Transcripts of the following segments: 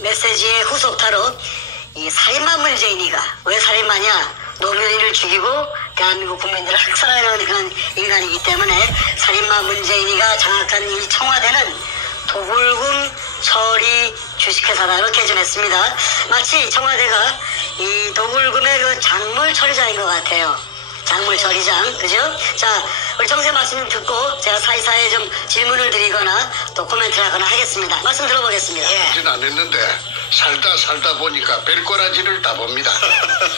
메시지의 후속타로 이 살인마 문재인이가 왜 살인마냐? 노무현이를 죽이고 대한민국 국민들을 학살하려는 그런 인간이기 때문에 살인마 문재인이가 장악한 이 청와대는 도굴금 처리 주식회사다 이렇게 전했습니다. 마치 청와대가 이 도굴금의 그 작물 처리장인 것 같아요. 작물 처리장, 그죠? 자, 우리 정세 말씀 듣고 제가 사이사이에 좀 질문을 드리거나 또 코멘트를 하거나 하겠습니다. 말씀 들어보겠습니다. 예. 하진 않았는데 살다 보니까 별꼬라지를 다 봅니다.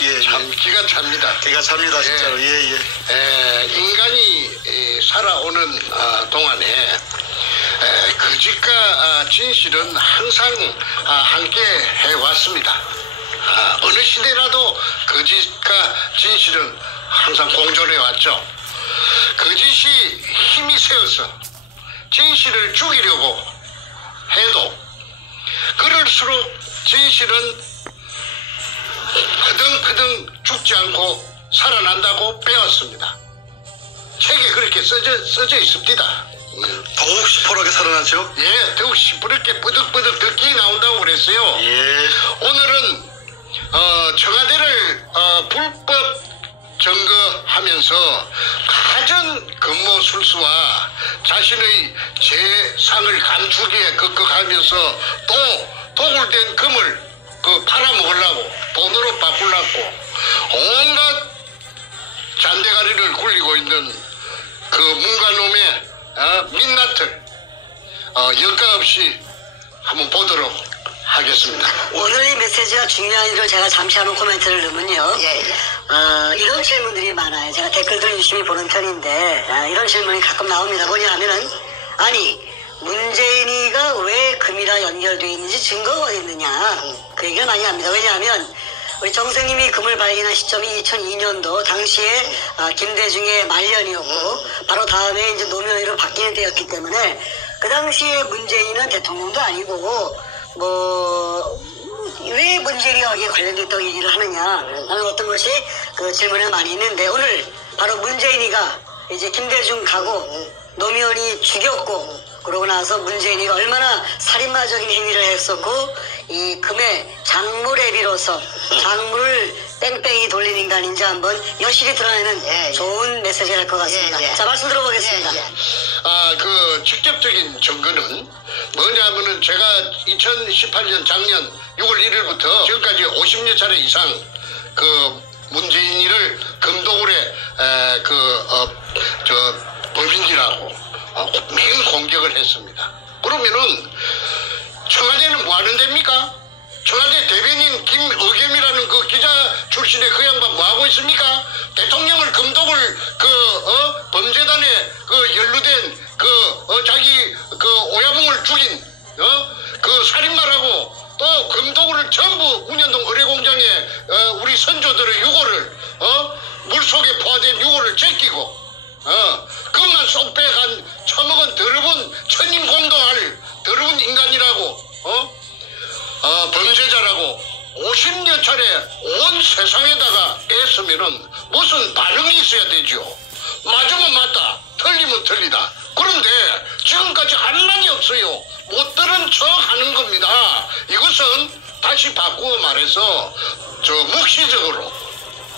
예, 참 기가 찹니다. 기가 찹니다, 진짜로. 예. 인간이 살아오는 동안에 거짓과 진실은 항상 함께 해왔습니다. 어느 시대라도 거짓과 진실은 항상 공존해 왔죠. 거짓이 힘이 세어서 진실을 죽이려고 해도 그럴수록 진실은 허등허등 죽지 않고 살아난다고 배웠습니다. 책에 그렇게 써져 있습니다. 더욱 시퍼렇게 살아났죠? 예, 더욱 시퍼렇게 쁘득쁘득 듣기 나온다고 그랬어요. 예. 오늘은 청와대를 불법 점거하면서 가진 근무술수와 자신의 재상을 감추기에 급급하면서 또 도굴된 금을 팔아먹으려고 돈으로 바꾸려고 온갖 잔대가리를 굴리고 있는 그 문가놈의 민낯을 여과 없이 한번 보도록 하겠습니다. 오늘 이 메시지가 중요한 일을 제가 잠시 한번 코멘트를 넣으면요. 이런 질문들이 많아요. 제가 댓글들 유심히 보는 편인데 이런 질문이 가끔 나옵니다. 뭐냐 하면은 아니 문재인이가 왜 금이랑 연결되어 있는지 증거가 어디 있느냐 그 얘기를 많이 합니다. 왜냐하면 우리 정생님이 금을 발견한 시점이 2002년도 당시에 김대중의 말년이었고 바로 다음에 이제 노무현으로 바뀌는 때였기 때문에 그 당시에 문재인은 대통령도 아니고 왜 문재인이가 여기에 관련됐다고 얘기를 하느냐 하는 어떤 것이 그 질문에 많이 있는데 오늘 바로 문재인이가 이제 김대중 가고 노무현이 죽였고 그러고 나서 문재인이가 얼마나 살인마적인 행위를 했었고 이 금의 장물에 비로소 장물을 뺑뺑이 돌린 인간인지 한번 여실히 드러내는 좋은 메시지가 될 것 같습니다. 자, 말씀 들어보겠습니다. 그 직접적인 증거는 뭐냐면은 제가 2018년 작년 6월 1일부터 지금까지 50여 차례 이상 그 문재인이를 금도굴에 범인이라고 맹 공격을 했습니다. 그러면은 청와대는 뭐 하는 데입니까? 청와대 대변인 김의겸이라는 그 기자 출신의 그 양반 뭐 하고 있습니까? 대통령을 금독을 범죄단에 연루된 자기 오야붕을 죽인 그 살인마라고 또 금독을 전부 운현동 의뢰공장에 우리 선조들의 유골을 물속에 포화된 유골을 제끼고 그것만 쏙 빼간 처먹은 더러운 천인공도할 더러운 인간이라고 범죄자라고 50여 차례 온 세상에다가 애쓰면은 무슨 반응이 있어야 되죠. 맞으면 맞다, 틀리면 틀리다. 그런데 지금까지 한란이 없어요. 못 들은 척 하는 겁니다. 이것은 다시 바꾸어 말해서 묵시적으로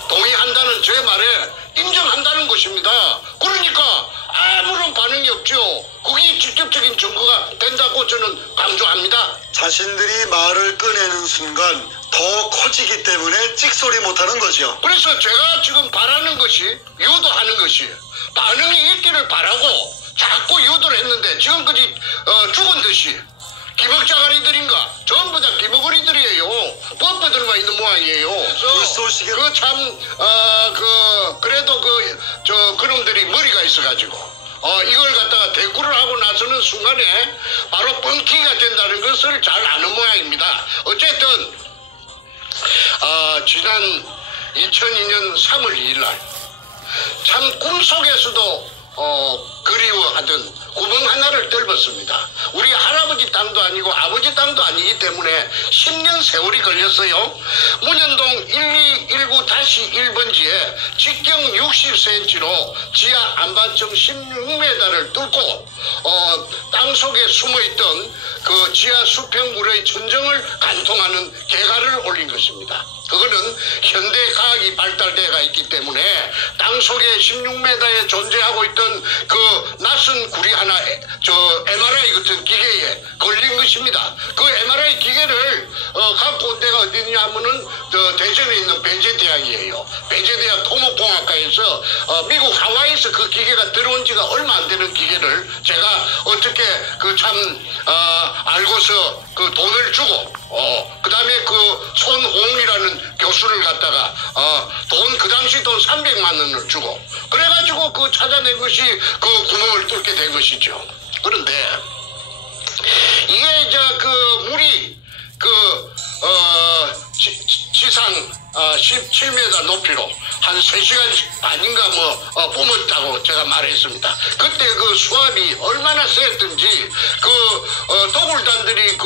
동의한다는 제 말에 인정한다는 것입니다. 그러니까 아무런 반응이 없죠. 그게 직접적인 증거가 된다고 저는 강조합니다. 자신들이 말을 꺼내는 순간 더 커지기 때문에 찍소리 못하는 거죠. 그래서 제가 지금 바라는 것이 유도하는 것이 반응이 있기를 바라고 자꾸 유도를 했는데 지금까지 죽은 듯이 기먹자가리들인가 전부 다 기먹거리들이에요. 뻣뻣들만 있는 모양이에요. 그래도 그놈들이 머리가 있어가지고 이걸 갖다가 대꾸를 하고 나서는 순간에 바로 뻥튀기가 된다는 것을 잘 아는 모양입니다. 어쨌든 지난 2002년 3월 2일 날 참 꿈속에서도 그리워하던 구멍 하나를 뚫었습니다. 우리 할아버지 땅도 아니고 아버지 땅도 아니기 때문에 10년 세월이 걸렸어요. 문현동 1219-1번지에 직경 60cm로 지하 안반층 16m를 뚫고 땅속에 숨어있던 그 지하 수평물의 천정을 관통하는 개가를 올린 것입니다. 그거는 현대 과학이 발달되어가 있기 때문에 땅속에 16m에 존재하고 있던 그 낯선 구리 하나 MRI 같은 기계에 걸린 것입니다. 그 MRI 기계를 갖고 온 데가 어디냐 하면은 대전에 있는 배재대학이에요. 배재대학 토목공학과에서 미국 하와이에서 그 기계가 들어온 지가 얼마 안 되는 기계를 제가 어떻게 알고서 그 돈을 주고 그 다음에 그 손홍이라는 교수를 갖다가 돈 그 당시 돈 300만 원을 주고 그래가지고 그 찾아낸 것이 그 구멍을 뚫게 된 것이죠. 그런데 이게 이제 그 물이 그 지상 17m 높이로 한 3시간 반인가 뿜었다고 제가 말했습니다. 그때 그 수압이 얼마나 셌던지 도굴단들이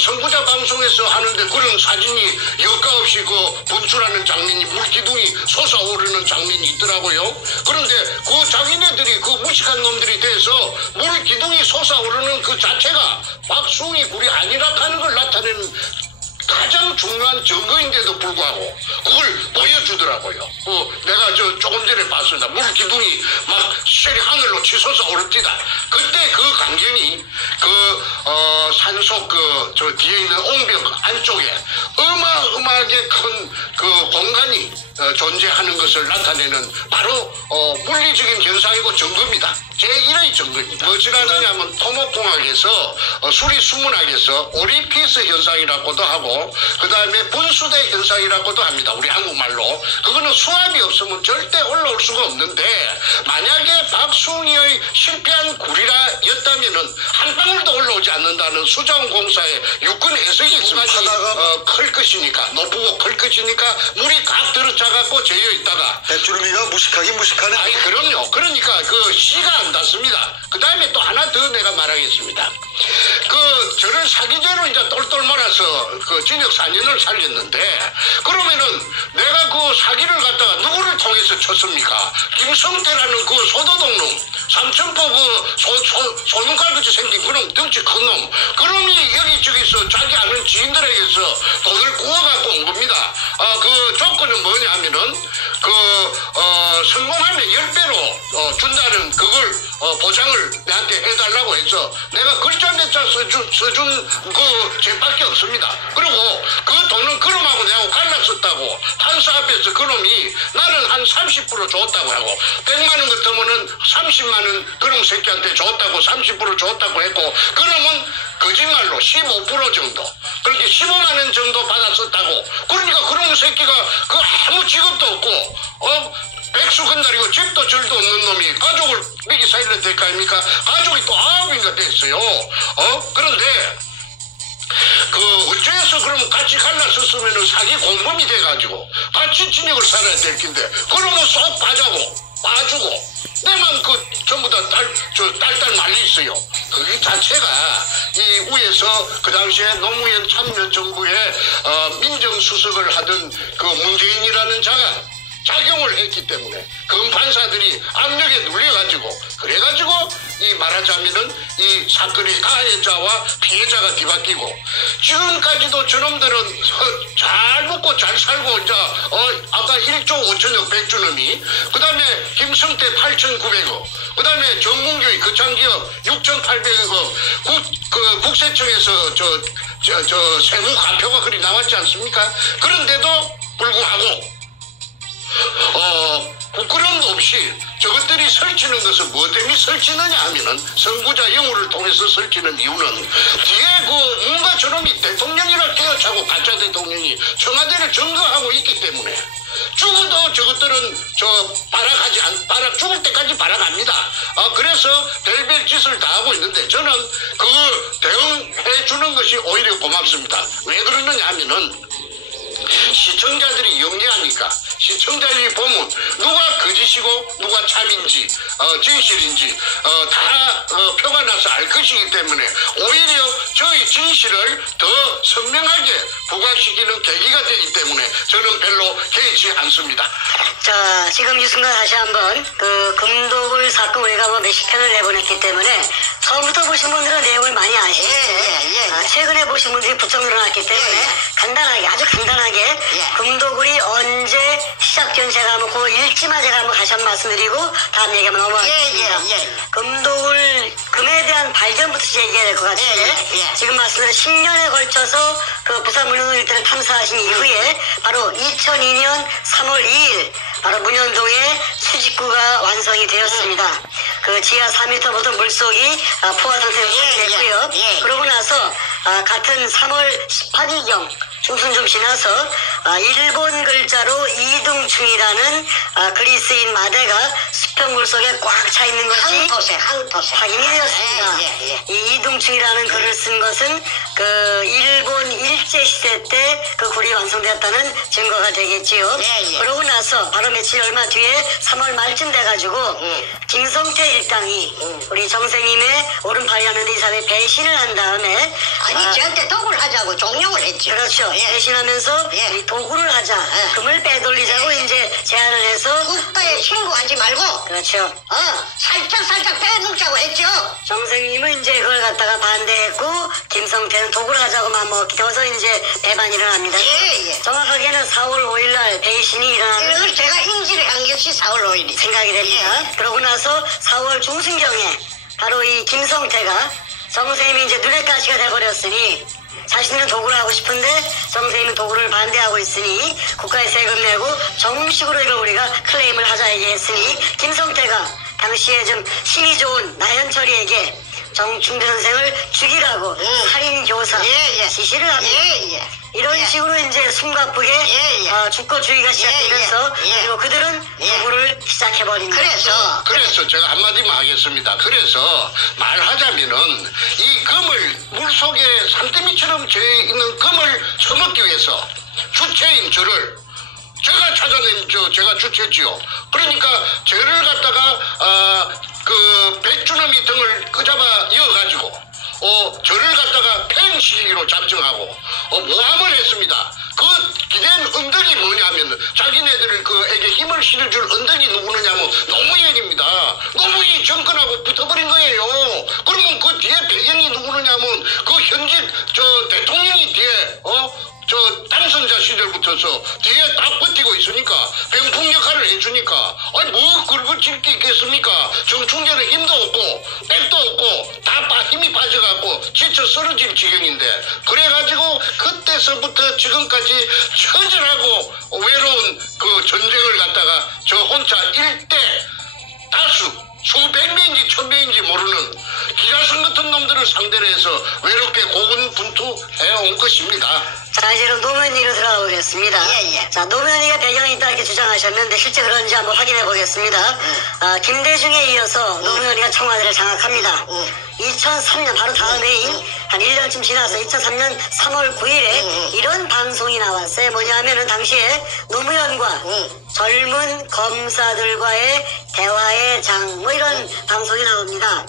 선구자 방송에서 하는데 그런 사진이 여과 없이 분출하는 장면이 물기둥이 솟아오르는 장면이 있더라고요. 그런데 그 자기네들이 그 무식한 놈들이 돼서 물기둥이 솟아오르는 그 자체가 박숭이 굴이 아니라 하는 걸 나타내는 가장 중요한 증거인데도 불구하고 그걸 보여주더라고요. 내가 조금 전에 봤습니다. 물기둥이 막 셀이 하늘로 치솟아 오릅니다. 그때 그 광경이 산속 저 뒤에 있는 옹벽 안쪽에 어마어마하게 큰 그 공간이 존재하는 것을 나타내는 바로 물리적인 현상이고 증거입니다. 제1의 증거입니다. 무엇을 하느냐면 토목공학에서 수리수문학에서 오리피스 현상이라고도 하고 그 다음에 분수대 현상이라고도 합니다. 우리 한국말로. 그거는 수압이 없으면 절대 올라올 수가 없는데 만약에 박숭이의 실패한 구리라였다면은 한 방울도 올라오지 않는다는 수자원공사의 육군 해석이 있어가지고 클 것이니까 높고 클 것이니까 물이 각 들어차갖고 재어 있다가 백주름이가 무식하네. 아니 그럼요. 그러니까 그 씨가 안 닿습니다. 그 다음에 또 하나 더 내가 말하겠습니다. 저를 사기죄로 이제 똘똘 몰아서 징역 4년을 살렸는데 그러면은 내가 그 사기를 갖다가 누구를 통해서 쳤습니까? 김성태라는 그 소도동놈 삼천포 소눈깔같이 생긴 그놈 덩치 큰 놈 그놈이 여기저기서 자기 아는 지인들에게서 돈을 구워갖고 온 겁니다. 그 조건은 뭐냐 하면은 성공하면 10배로 준다는 그걸 보장을 내한테 해달라고 해서 내가 글자 몇 자 써준 그 죄밖에 없습니다. 그리고 그 돈은 그놈하고 내하고 갈랐었다고 판사 앞에서 그놈이 나는 한 30% 줬다고 하고 100만 원 같으면은 30만 원 그놈 새끼한테 줬다고 30% 줬다고 했고 그놈은 거짓말로 15% 정도 그렇게 15만 원 정도 받았었다고. 그러니까 그놈 새끼가 아무 직업도 없고 백수건달이고 집도 절도 없는 놈이 가족을 미기 살려야 될 거 아닙니까? 가족이 또 9인가 됐어요. 그런데 어째서 그러면 같이 갈랐었으면 사기 공범이 돼가지고 같이 징역을 살아야 될 텐데 그러면 쏙 봐주고 내만 전부 다 딸딸 말리 있어요. 그게 자체가 이 위에서 그 당시에 노무현 참여정부의 민정수석을 하던 그 문재인이라는 자가 작용을 했기 때문에 검판사들이 압력에 눌려가지고 그래가지고 이 말하자면은 이 사건의 가해자와 피해자가 뒤바뀌고 지금까지도 저놈들은 잘 먹고 잘 살고 이제 아까 1조 5천억 백주놈이 그 다음에 김성태 8,900억 그 다음에 정문교의 거창기업 6,800억 국세청에서 세무 과표가 그리 나왔지 않습니까? 그런데도 불구하고 부끄러움도 없이 저것들이 설치는 것은 뭐 때문에 설치느냐 하면은 선구자 영우를 통해서 설치는 이유는 뒤에 그 문가 저놈이 대통령이라 깨어차고 가짜 대통령이 청와대를 점거하고 있기 때문에 죽어도 저것들은 죽을 때까지 발악합니다. 그래서 별별 짓을 다 하고 있는데 저는 그걸 대응해 주는 것이 오히려 고맙습니다. 왜 그러느냐 하면은 시청자들이 영리하니까 시청자들이 보면 누가 거짓이고 누가 참인지 진실인지 다 표가 나서 알 것이기 때문에 오히려 저희 진실을 더 선명하게 부각시키는 계기가 되기 때문에 저는 별로 개의치 않습니다. 자, 지금 이 순간 다시 한번 그 금독을 사건 우리가 뭐 몇십 편을 내보냈기 때문에 처음부터 보신 분들은 내용을 많이 아시겠죠. 최근에 보신 분들이 부쩍 늘어났기 때문에 간단하게 아주 간단하게 금독을이 언제 시작된 제가 한번 그 일지만 제가 한번 다시 한번 말씀드리고 다음 얘기 한번 넘어가겠습니다. 금독을 금에 대한 발견부터 얘기해야 될 것 같은데 지금 말씀드린 10년에 걸쳐서 그 부산 문현동 일대를 탐사하신 이후에 바로 2002년 3월 2일 바로 문현동에 수직구가 완성이 되었습니다. 그 지하 4m부터 물속이 포화 상태로 됐고요. 그러고 나서 같은 3월 18일경 중순 좀 지나서 일본 글자로 이등충이라는 그리스인 마대가 수평물 속에 꽉 차 있는 것이 확인이 되었습니다. 이 이등충이라는 글을 쓴 것은 그 일본 일제 시대 때 그 굴이 완성되었다는 증거가 되겠지요. 그러고 나서 바로 며칠 얼마 뒤에 3월 말쯤 돼가지고 김성태 일당이 우리 정생님의 오른팔이 하는데 이 사람이 배신을 한 다음에 저한테 도구를 하자고 종용을 했죠. 그렇죠. 배신하면서 이 도구를 하자, 금을 빼돌리자고 이제 제안을 해서 국가에 신고하지 말고 그렇죠. 살짝 빼놓자고 했죠. 정생님은 이제 그걸 갖다가 반대했고 김성태는 도구를 하자고 맘먹기 때문에 이제 배반이 일어납니다. 정확하게는 4월 5일날 배신이 일어나는 그걸 제가 인지를 한 것이 4월 5일이 생각이 됩니다. 그러고 나서 4월 중순경에 바로 이 김성태가 정생님이 이제 눈엣 가시가 돼버렸으니 자신은 도구를 하고 싶은데 정생님은 도구를 반대하고 있으니 국가에 세금 내고 정식으로 이걸 우리가 클레임을 하자 얘기했으니 김성태가 당시에 좀 힘이 좋은 나현철이에게 정충대 선생을 죽이라고 살인교사 지시를 합니다. 이런 식으로 이제 숨가쁘게 주거주의가 시작되면서 그리고 그들은 도구를 시작해버립니다. 그래서 제가 한마디만 하겠습니다. 그래서 말하자면은 이 금을 물속에 산더미처럼 져 있는 금을 처먹기 위해서 주체인 저를 제가 찾아낸 제가 주체지요. 그러니까 저를 갖다가 그 백주놈이 등을 끄잡아 이어가지고 저를 갖다가 팽시기로 작정하고 모함을 했습니다. 그 기댄 언덕이 뭐냐면 자기네들 그에게 힘을 실어줄 언덕이 누구느냐면 노무현입니다. 노무현이 정권하고 붙어버린 거예요. 그러면 그 뒤에 배경이 누구느냐면 그 현직 대통령이 뒤에 당선자 시절부터서 뒤에 딱 버티고 있으니까 병풍 역할을 해주니까 아니 뭐 그걸 질 게 있겠습니까? 정충전에 힘도 없고 백도 없고 다 힘이 빠져갖고 지쳐 쓰러질 지경인데 그래가지고 그때서부터 지금까지 처절하고 외로운 그 전쟁을 갖다가 저 혼자 일대 다수 수백 명인지 천명인지 모르는 기라성 같은 놈들을 상대로 해서 외롭게 고군분투해 온 것입니다. 자, 이제 노무현이로 들어가 보겠습니다. 자, 노무현이가 배경이 있다 이렇게 주장하셨는데 실제 그런지 한번 확인해 보겠습니다. 김대중에 이어서 노무현이가 청와대를 장악합니다. 2003년 바로 다음 해인 한 1년쯤 지나서 2003년 3월 9일에 이런 방송이 나왔어요. 뭐냐 하면은 당시에 노무현과 젊은 검사들과의 대화의 장 뭐 이런 방송이 나옵니다.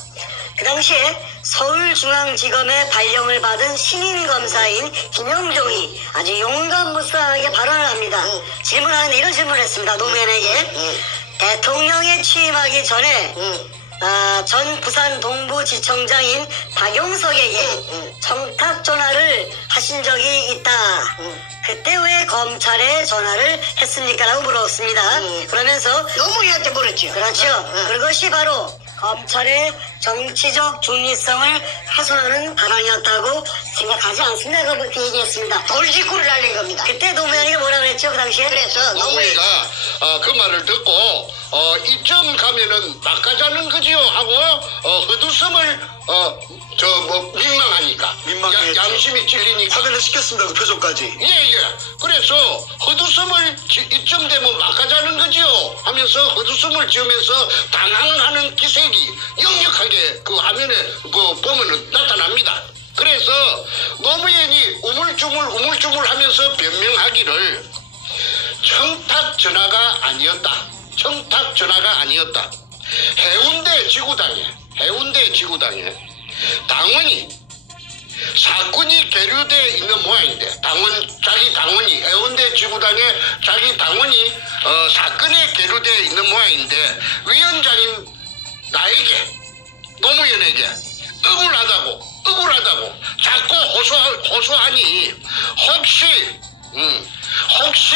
그 당시에 서울중앙지검의 발령을 받은 신인검사인 김영종이 아주 용감무쌍하게 발언을 합니다. 질문하는데 이런 질문을 했습니다. 노무현에게 대통령에 취임하기 전에 전 부산 동부지청장인 박용석에게 청탁 전화를 하신 적이 있다. 그때 왜 검찰에 전화를 했습니까? 라고 물었습니다. 그러면서 노무현한테 물었죠. 그렇죠. 그것이 바로 검찰의 정치적 중립성을 훼손하는 발언이었다고 생각하지 않습니다. 그렇게 얘기했습니다. 돌직구를 날린 겁니다. 그때 노무현이가 뭐라 그랬죠? 그 당시에? 그래서 노무현이가 그 말을 듣고 이쯤 가면은 막 가자는 거지요 하고 헛웃음을 민망하니까 민망했죠. 양심이 찔리니까 확인을 시켰습니다. 그 표정까지. 예. 그래서 헛웃음을 이쯤 되면 막 가자는 거지요 하면서 헛웃음을 지으면서 당황하는 기색이 역력하게 그 화면에 그 보면은 나타납니다. 그래서 노무현이 우물쭈물 하면서 변명하기를 청탁 전화가 아니었다. 해운대 지구당에 당원이 사건이 계류돼 있는 모양인데 자기 당원이 해운대 지구당에 자기 당원이 사건에 계류돼 있는 모양인데 위원장인 노무현에게 억울하다고 자꾸 호소하니 혹시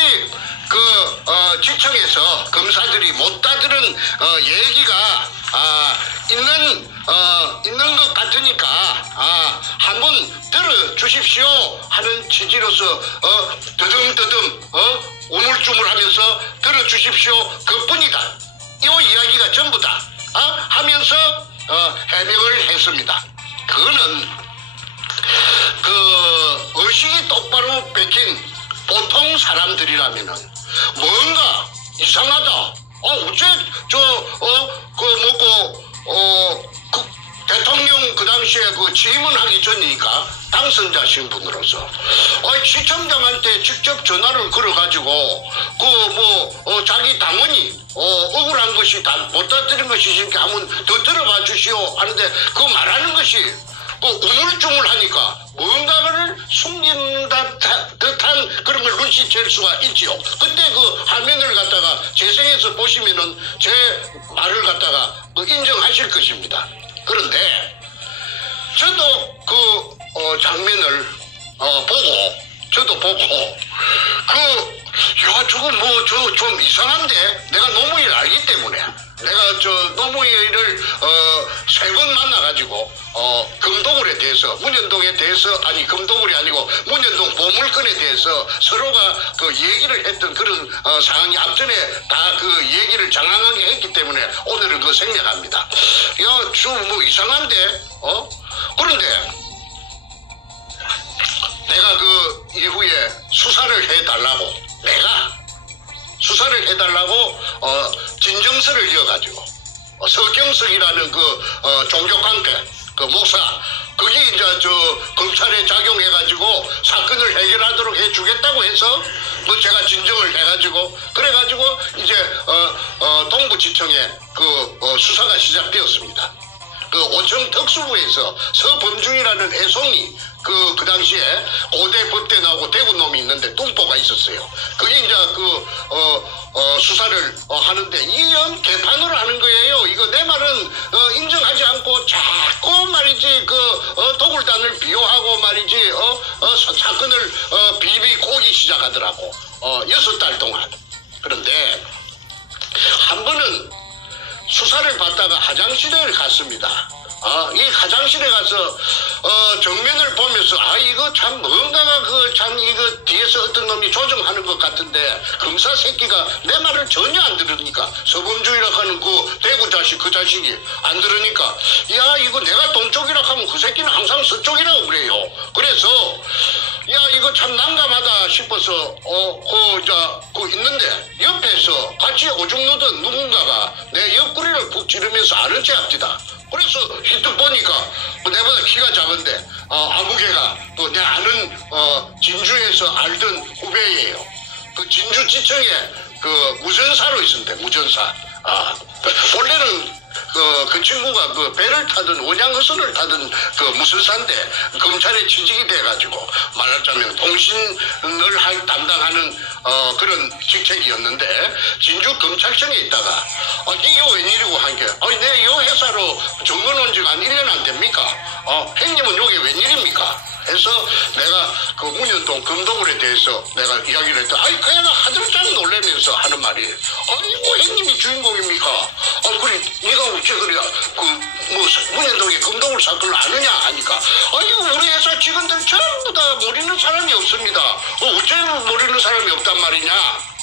지청에서 검사들이 못 다들은 얘기가 있는 것 같으니까 한번 들어주십시오 하는 취지로서 더듬 우물쭈물하면서 들어주십시오 그뿐이다. 이 이야기가 전부다 하면서 해명을 했습니다. 그거는 그 의식이 똑바로 베낀 보통 사람들이라면은 뭔가 이상하다. 어째 대통령 그 당시에 그 취임하기 전이니까 당선자 신분으로서 시청장한테 직접 전화를 걸어가지고 자기 당원이 억울한 것이 못 다들은 것이 한번 더 들어봐 주시오 하는데 그 말하는 것이 우물쭈물하니까 뭔가를 숨긴 듯한 그런 걸 눈치챌 수가 있지요. 그때 그 화면을 갖다가 재생해서 보시면은 제 말을 갖다가 인정하실 것입니다. 그런데 저도 그 장면을 보고 저거 좀 이상한데 내가 노무현을 알기 때문에 내가 노무현을 3번 만나가지고 금도굴에 대해서 문현동에 대해서 금도굴이 아니고 문현동 보물건에 대해서 서로가 그 얘기를 했던 그런 상황이 앞전에 다 그 얘기를 장황하게 했기 때문에 오늘은 그 생략합니다. 좀 이상한데 그런데 내가 그 이후에 수사를 해달라고 진정서를 이어가지고 서경석이라는 그 종교관계 그 목사 그게 이제 검찰에 작용해가지고 사건을 해결하도록 해주겠다고 해서 제가 진정을 해가지고 그래가지고 이제 동부지청에 그 수사가 시작되었습니다. 그 오청 특수부에서 서범중이라는 애송이 그 당시에 고대 법대 나오고 대구 놈이 있는데 뚱보가 있었어요. 그게 이제 수사를 하는데 이런 개판으로 하는 거예요. 이거 내 말은 인정하지 않고 자꾸 말이지 도굴단을 비호하고 말이지 사건을 비비 꼬기 시작하더라고. 6달 동안. 그런데 한 번은 수사를 받다가 화장실에 갔습니다. 이 화장실에 가서 정면을 보면서 이거 참 뭔가가 이거 뒤에서 어떤 놈이 조정하는 것 같은데 검사 새끼가 내 말을 전혀 안 들으니까 서범주의라 하는 그 대구 자식 그 자식이 안 들으니까 이거 내가 동쪽이라 하면 그 새끼는 항상 서쪽이라고 그래요. 그래서 이거 참 난감하다 싶어서 있는데 옆에서 같이 오줌 누던 누군가가 내 옆구리를 푹 찌르면서 아는 체 합디다. 그래서 히트 보니까 내보다 키가 작은데 아무개가 또 내 아는 진주에서 알던 후배예요. 그 진주지청에 그 무전사로 있었는데 무전사. 원래는 그 친구가 그 배를 타든 원양어선을 타든 그 무술사인데 검찰에 취직이 돼가지고 말하자면 통신을 담당하는 그런 직책이었는데 진주 검찰청에 있다가 이게 웬일이고 한 게 내 이 회사로 정근 온 지가 한 1년 안 됩니까? 형님은 여기 웬일입니까? 해서 내가 그 문현동 금도굴에 대해서 내가 이야기를 했다. 아이 그 애가 하들짝 놀라면서 하는 말이 아이고 형님이 주인공입니까? 그래 네가 어째 그래 문현동의 금도굴 사건을 아느냐 하니까 아이고 우리 회사 직원들 전부 다 모르는 사람이 없습니다. 어째 모르는 사람이 없단 말이냐?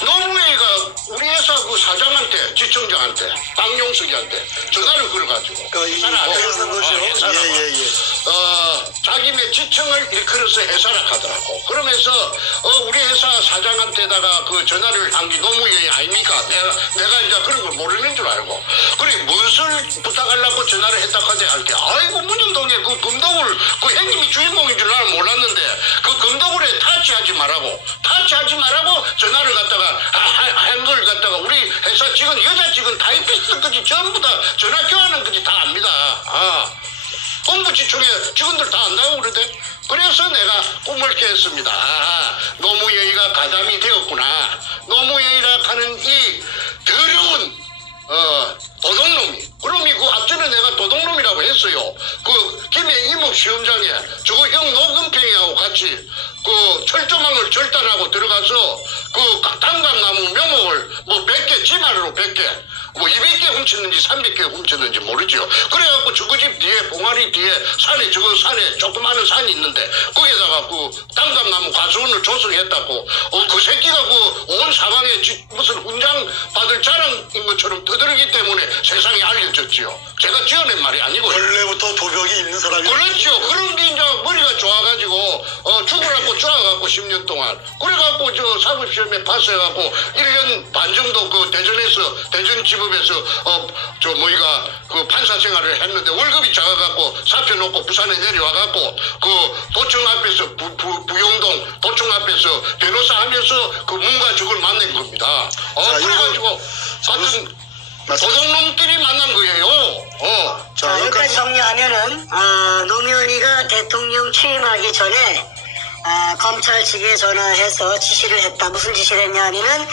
노무현이가 우리 회사 그 사장한테, 지청장한테, 박용석이한테 전화를 걸어가지고. 회사는 거죠. 예. 자기네 지청을 일컬어서 회사라 하더라고. 그러면서, 우리 회사 사장한테다가 그 전화를 한 게 노무현이 아닙니까? 내가 이제 그런 걸 모르는 줄 알고. 그래, 무엇을 부탁하려고 전화를 했다 하대 할게. 아이고, 문현동에 그 금도굴, 그 형님이 주인공인 줄 나는 몰랐는데, 그 금도굴에 타치하지 말라고 전화를 갖다가 한 걸 갖다가 우리 회사 직원 여자 직원 타이피스트까지 전부 다 전화 교환한 거지 다 압니다. 공부지청에 직원들 다 안다고 그러대. 그래서 내가 꿈을 깼습니다. 노무현이가 가담이 되었구나. 노무현이라 하는 이 더러운 도둑놈이. 그럼이 그 앞전에 내가 도둑놈이라고 했어요. 그 김해 이목 시험장에 저거 형 노금평이하고 같이 그 철조망을 절단하고 들어가서 그 단감나무 묘목을 뭐 100개 지만으로 100개 뭐 200개 훔쳤는지 300개 훔쳤는지 모르죠. 그래갖고 저거 집 뒤에 봉아리 뒤에 산에 저거 산에 조그마한 산이 있는데 거기다가 그 단감나무 과수원을 조성했다고 그 새끼가 그 온 사방에 무슨 훈장 받을 자랑인 것처럼 떠들기 때문에 세상에 알려졌지요. 제가 지어낸 말이 아니고 원래부터 도벽이 있는 사람이 그렇죠. 그런 게 이제 머리가 좋아가지고 죽으라고 쪼아갖고 10년 동안 그래갖고 저 사법시험에 파스해갖고 1년 반 정도 그 대전지법에서 그 판사 생활을 했는데 월급이 작아갖고 사표 놓고 부산에 내려와갖고 그 도청 앞에서 부영동 도청 앞에서 변호사 하면서 그 문과 적을 만난 겁니다. 그래가지고 같은 도둑놈끼리 만난 거예요. 자, 여기까지 정리하면은 노무현이가 대통령 취임하기 전에 검찰 측에 전화해서 지시를 했다. 무슨 지시를 했냐 하면은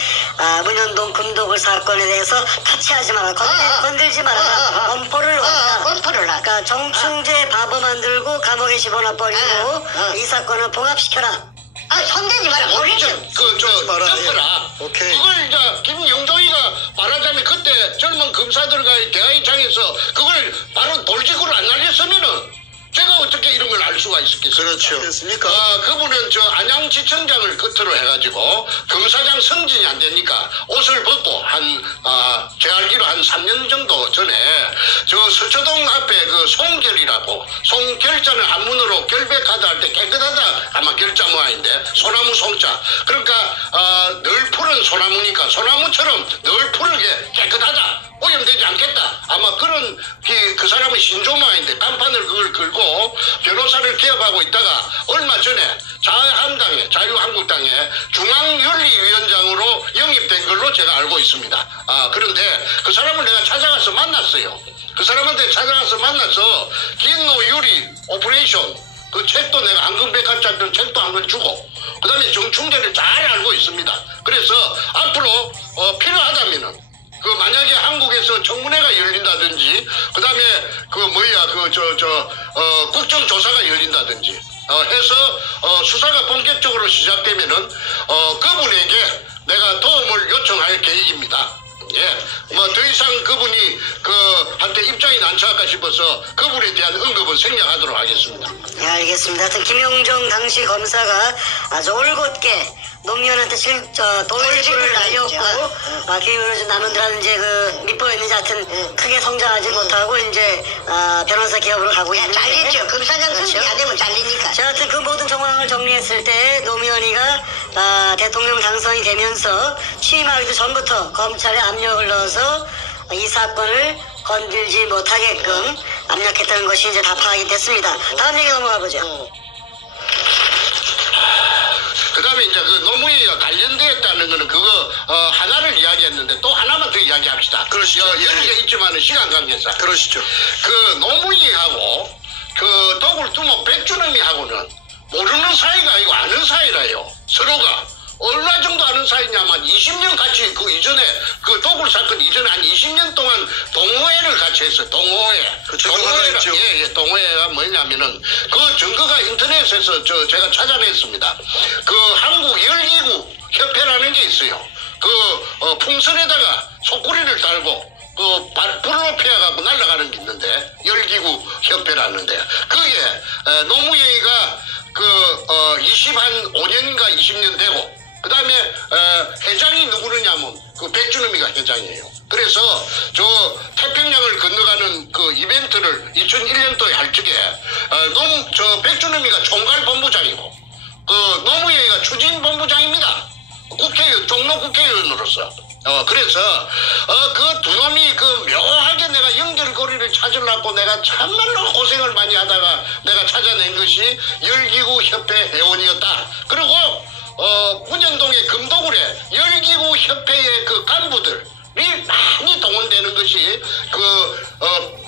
문현동 금도굴 사건에 대해서 타치하지 마라. 건들지 마라. 엄포를 놨다. 그러니까 정충재 바보 만들고 감옥에 집어넣어버리고 이 사건을 봉합시켜라. 손대지 마라. 모르죠. 덮어라. 오케이. 그걸 이제 김영종이가 말하자면 그때 젊은 검사들과의 대화의장에서 그걸 바로 돌직구를 안 날렸으면은 제가 어떻게 이런 걸 알 수가 있었겠습니까? 그렇죠. 됐습니까? 그분은 저 안양지청장을 끝으로 해가지고 검사장 승진이 안 되니까 옷을 벗고 제 알기로 한 3년 정도 전에 저 서초동 앞에 그 송결이라고 송결자는 한문으로 결백하다 할 때 깨끗하다 아마 결자 모양인데 소나무 송자 그러니까 늘 푸른 소나무니까 소나무처럼 늘 푸르게 깨끗하다 오염되지 않겠다. 아마 그런 그 사람은 신조마인데 간판을 그걸 걸고 변호사를 개업하고 있다가 얼마 전에 자유한국당에 중앙윤리위원장으로 영입된 걸로 제가 알고 있습니다. 그런데 그 사람을 내가 찾아가서 만났어요. 그 사람한테 찾아가서 만나서 긴노유리 오퍼레이션 그 책도 내가 한금백화점 책도 한 권 주고 그 다음에 정충재를 잘 알고 있습니다. 그래서 앞으로 필요하다면은 그 만약에 한국에서 청문회가 열린다든지 그다음에 국정조사가 열린다든지 해서 수사가 본격적으로 시작되면은 그분에게 내가 도움을 요청할 계획입니다. 더 이상 그분이 한테 입장이 난처할까 싶어서 그분에 대한 언급은 생략하도록 하겠습니다. 네, 알겠습니다. 하여튼 김영종 당시 검사가 아주 올곧게 노무현한테 돌직구를 날렸고 김영종 남원들하는 이제 밑보였는지 하여튼 크게 성장하지 못하고 이제 변호사 기업으로 가고 있는데 잘리죠. 검사장 승진 안 되면 잘리니까. 자, 하여튼 그 모든 정황을 정리했을 때 노무현이가 대통령 당선이 되면서 취임하기도 전부터 검찰에 압력을 넣어서 이 사건을 건들지 못하게끔 압력했다는 것이 이제 다 파악이 됐습니다. 다음 얘기 넘어가 보죠. 그 다음에 이제 그 노무현이가 관련되었다는 거는 그거 하나를 이야기했는데 또 하나만 더 이야기합시다. 그러시죠. 여러 개 있지만은 시간 관계상. 그러시죠. 그 노무현이하고 그 도굴 두목 백주놈이하고는 모르는 사이가 아니고 아는 사이라요. 서로가. 얼마 정도 아는 사이냐면 20년 같이 그 이전에 그 도굴 사건 이전에 한 20년 동안 동호회를 같이 했어요. 동호회. 그 증거가 있죠. 예, 동호회가 뭐냐면은 그 증거가 인터넷에서 제가 찾아냈습니다. 그 한국 열기구 협회라는 게 있어요. 그 풍선에다가 속구리를 달고 그 불로 피해갖고 날아가는 게 있는데 열기구 협회라는데 그게 노무현이가 그 25년인가 20년 되고 그 다음에 회장이 누구느냐면 그 백준음이가 회장이에요. 그래서 저 태평양을 건너가는 그 이벤트를 2001년도에 할 적에 저 백준음이가 총괄본부장이고 그 노무현이가 추진본부장입니다. 국회의원, 종로 국회의원으로서. 그래서, 그 두 놈이 그 묘하게 내가 연결고리를 찾으려고 내가 참말로 고생을 많이 하다가 내가 찾아낸 것이 열기구 협회 회원이었다. 그리고, 문현동의 금도굴에 열기구 협회의 그 간부들이 많이 동원되는 것이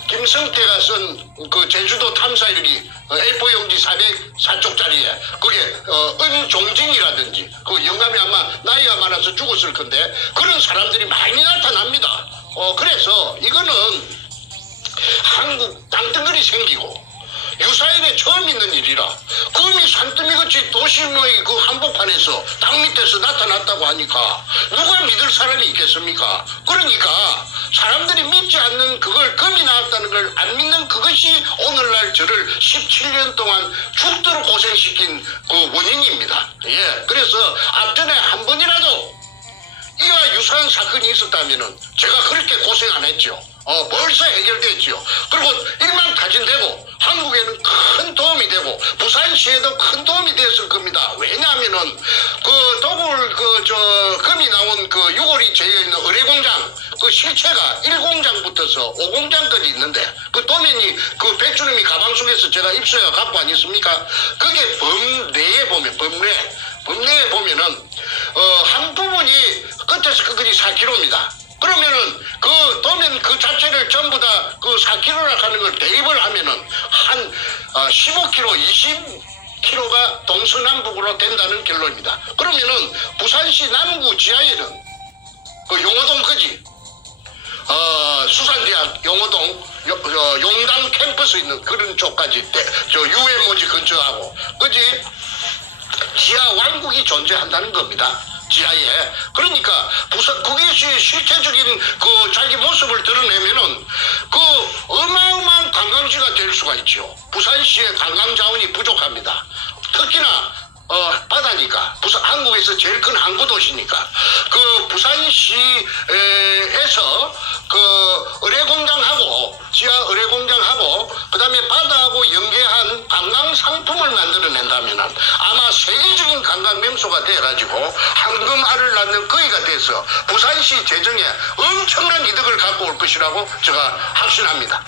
김성태가 쓴 그 제주도 탐사일기 A4 용지 404쪽짜리에 그게 은종진이라든지 그 영감이 아마 나이가 많아서 죽었을 건데 그런 사람들이 많이 나타납니다. 그래서 이거는 한국 땅덩어리 생기고 유사일에 처음 있는 일이라 금이 산더미같이 도심의 그 한복판에서 땅 밑에서 나타났다고 하니까 누가 믿을 사람이 있겠습니까? 그러니까 사람들이 믿지 않는 그걸 금이 나왔다는 걸 안 믿는 그것이 오늘날 저를 17년 동안 죽도록 고생시킨 그 원인입니다. 예, 그래서 앞전에 한 번이라도 이와 유사한 사건이 있었다면은 제가 그렇게 고생 안 했죠. 벌써 해결됐죠. 그리고 일망타진되고 한국에는 큰 도움이 되고 부산시에도 큰 도움이 되었을 겁니다. 왜냐하면은 그 도굴 금이 나온 그 6월이 제에 있는 의뢰공장 그 실체가 1공장부터서 5공장까지 있는데 그 도면이 그 백준음이 가방 속에서 제가 입수해 갖고 안 있습니까? 그게 범내에 보면 범내에 보면은 한 부분이 끝에서 끝까지 4km입니다. 그러면은 그 도면 그 자체를 전부 다 그 4km라 하는 걸 대입을 하면은 한 15km, 20km가 동서남북으로 된다는 결론입니다. 그러면은 부산시 남구 지하에는 그 용호동까지 수산대학 용호동 용당 캠퍼스 있는 그런 쪽까지 UMO지 근처하고 그지 지하 왕국이 존재한다는 겁니다. 지하에. 그러니까 그것이 실체적인 그 자기 모습을 드러내면은 그 어마어마한 관광지가 될 수가 있죠. 부산시의 관광 자원이 부족합니다. 특히나 바다니까 한국에서 제일 큰 항구 도시니까 그 부산시에서 그 의뢰공장하고 지하 의뢰공장하고 그 다음에 바다하고 연계한 관광 상품을 만들어낸다면 아마 세계적인 관광 명소가 돼가지고 황금알을 낳는 거위가 돼서 부산시 재정에 엄청난 이득을 갖고 올 것이라고 제가 확신합니다.